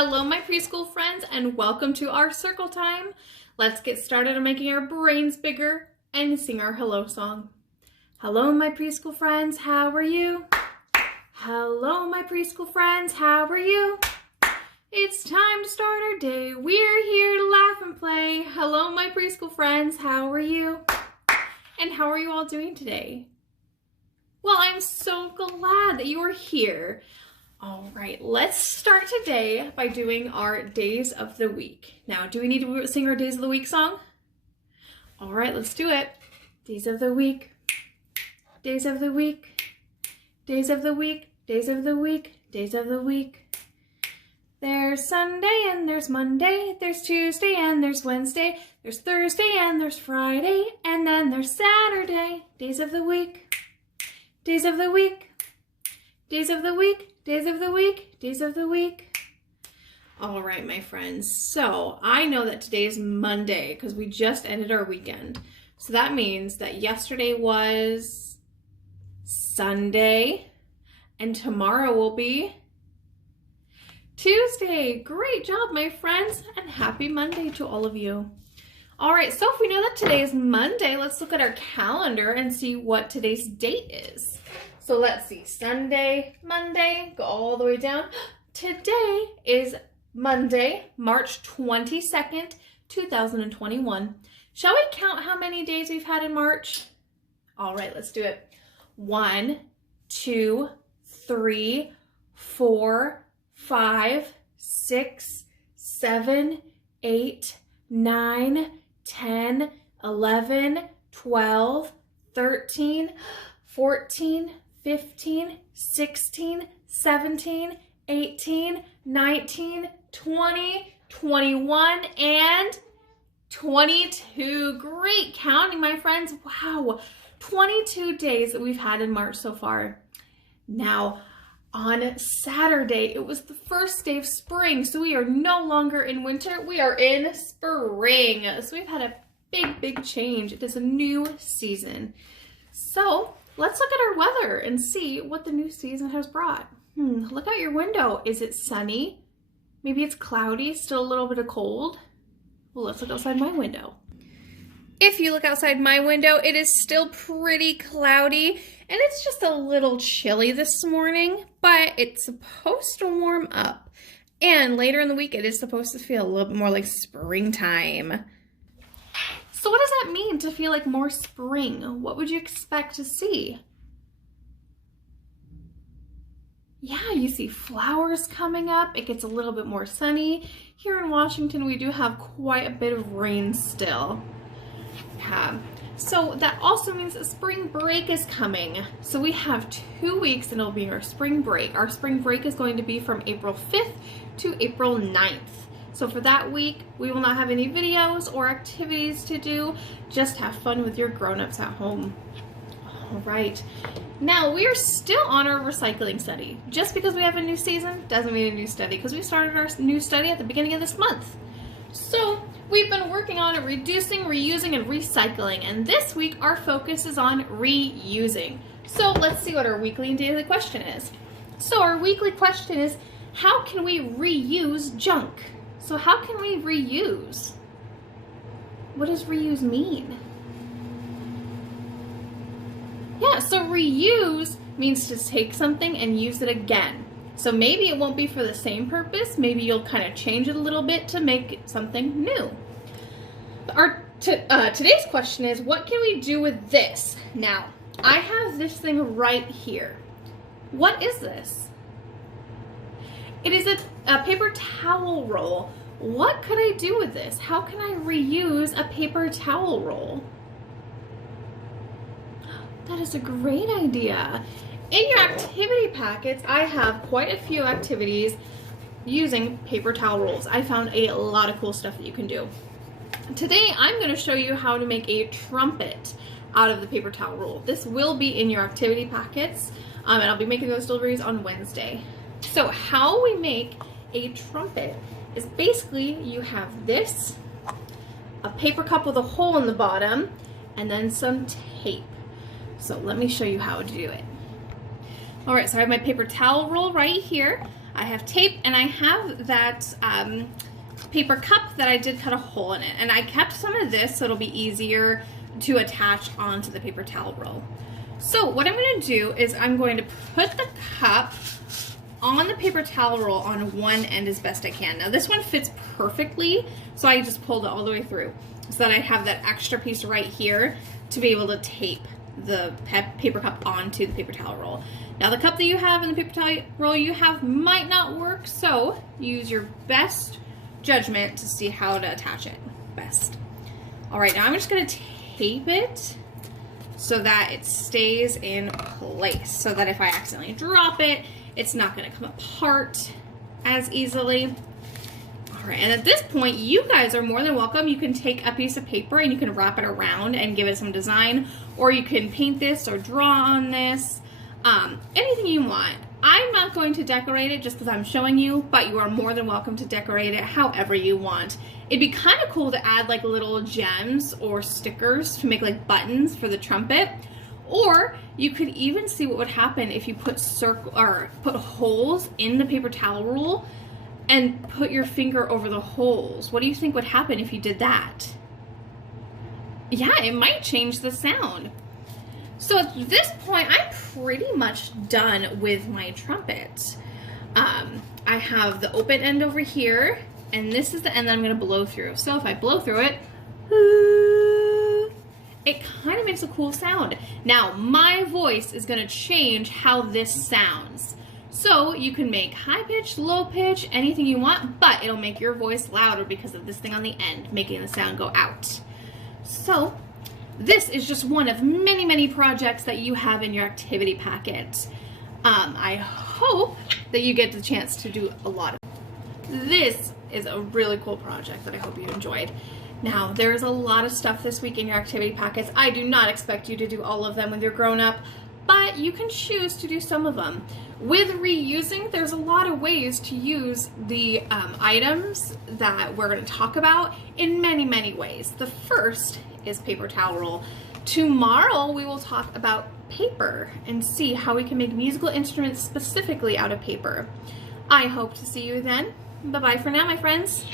Hello, my preschool friends, and welcome to our circle time. Let's get started on making our brains bigger and sing our hello song. Hello, my preschool friends, how are you? Hello, my preschool friends, how are you? It's time to start our day. We're here to laugh and play. Hello, my preschool friends, how are you? And how are you all doing today? Well, I'm so glad that you are here. All right, let's start today by doing our days of the week. Now, do we need to sing our days of the week song? All right, let's do it. Days of the week, days of the week, days of the week, days of the week, days of the week. There's Sunday and there's Monday, there's Tuesday and there's Wednesday, there's Thursday and there's Friday, and then there's Saturday. Days of the week, days of the week, days of the week, days of the week, days of the week. All right, my friends. So I know that today is Monday because we just ended our weekend. So that means that yesterday was Sunday and tomorrow will be Tuesday. Great job, my friends, and happy Monday to all of you. All right, so if we know that today is Monday, let's look at our calendar and see what today's date is. So let's see, Sunday, Monday, go all the way down. Today is Monday, March 22nd, 2021. Shall we count how many days we've had in March? All right, let's do it. 1, 2, 3, 4, 5, 6, 7, 8, 9, 10, 11, 12, 13, 14, 15, 16, 17, 18, 19, 20, 21, and 22. Great counting, my friends. Wow, 22 days that we've had in March so far. Now, on Saturday, it was the first day of spring, so we are no longer in winter, we are in spring. So we've had a big change. It is a new season. So let's look at our weather and see what the new season has brought. Look out your window. Is it sunny? Maybe it's cloudy, still a little bit of cold. Well, let's look outside my window. If you look outside my window, it is still pretty cloudy and it's just a little chilly this morning, but it's supposed to warm up. And later in the week, it is supposed to feel a little bit more like springtime. So what does that mean to feel like more spring? What would you expect to see? Yeah, you see flowers coming up. It gets a little bit more sunny. Here in Washington, we do have quite a bit of rain still. So that also means that spring break is coming. So we have 2 weeks and it'll be our spring break. Our spring break is going to be from April 5th to April 9th. So for that week, we will not have any videos or activities to do. Just have fun with your grown-ups at home. All right. Now, we are still on our recycling study. Just because we have a new season doesn't mean a new study, because we started our new study at the beginning of this month. So we've been working on reducing, reusing, and recycling, and this week our focus is on reusing. So let's see what our weekly and daily question is. So our weekly question is, how can we reuse junk? So how can we reuse? What does reuse mean? Yeah, so reuse means to take something and use it again. So maybe it won't be for the same purpose. Maybe you'll kind of change it a little bit to make it something new. Today's question is, what can we do with this? Now, I have this thing right here. What is this? It is a paper towel roll. What could I do with this? How can I reuse a paper towel roll? That is a great idea. In your activity packets, I have quite a few activities using paper towel rolls. I found a lot of cool stuff that you can do. Today, I'm going to show you how to make a trumpet out of the paper towel roll. This will be in your activity packets, and I'll be making those deliveries on Wednesday. So how we make a trumpet is basically you have this, a paper cup with a hole in the bottom, and then some tape. So let me show you how to do it. All right, so I have my paper towel roll right here. I have tape, and I have that paper cup that I did cut a hole in it. And I kept some of this so it'll be easier to attach onto the paper towel roll. So what I'm going to do is I'm going to put the cup on the paper towel roll on one end as best I can. Now this one fits perfectly, so I just pulled it all the way through so that I have that extra piece right here to be able to tape the paper cup onto the paper towel roll. Now the cup that you have and the paper towel roll you have might not work, so use your best judgment to see how to attach it best. All right, now I'm just going to tape it so that it stays in place, so that if I accidentally drop it, it's not going to come apart as easily. All right, and at this point, you guys are more than welcome. You can take a piece of paper and you can wrap it around and give it some design, or you can paint this or draw on this, anything you want. I'm not going to decorate it just because I'm showing you, but you are more than welcome to decorate it however you want. It'd be kind of cool to add like little gems or stickers to make like buttons for the trumpet. Or you could even see what would happen if you put put holes in the paper towel roll and put your finger over the holes. What do you think would happen if you did that? Yeah, it might change the sound. So at this point, I'm pretty much done with my trumpet. I have the open end over here, and this is the end that I'm going to blow through. So if I blow through it, it kind of makes a cool sound. Now, my voice is going to change how this sounds. So you can make high pitch, low pitch, anything you want, but it'll make your voice louder because of this thing on the end, making the sound go out. So this is just one of many, many projects that you have in your activity packet. I hope that you get the chance to do a lot of it. This is a really cool project that I hope you enjoyed. Now, there's a lot of stuff this week in your activity packets. I do not expect you to do all of them when you're grown up, but you can choose to do some of them. With reusing, there's a lot of ways to use the items that we're going to talk about in many, many ways. The first is paper towel roll. Tomorrow, we will talk about paper and see how we can make musical instruments specifically out of paper. I hope to see you then. Bye-bye for now, my friends.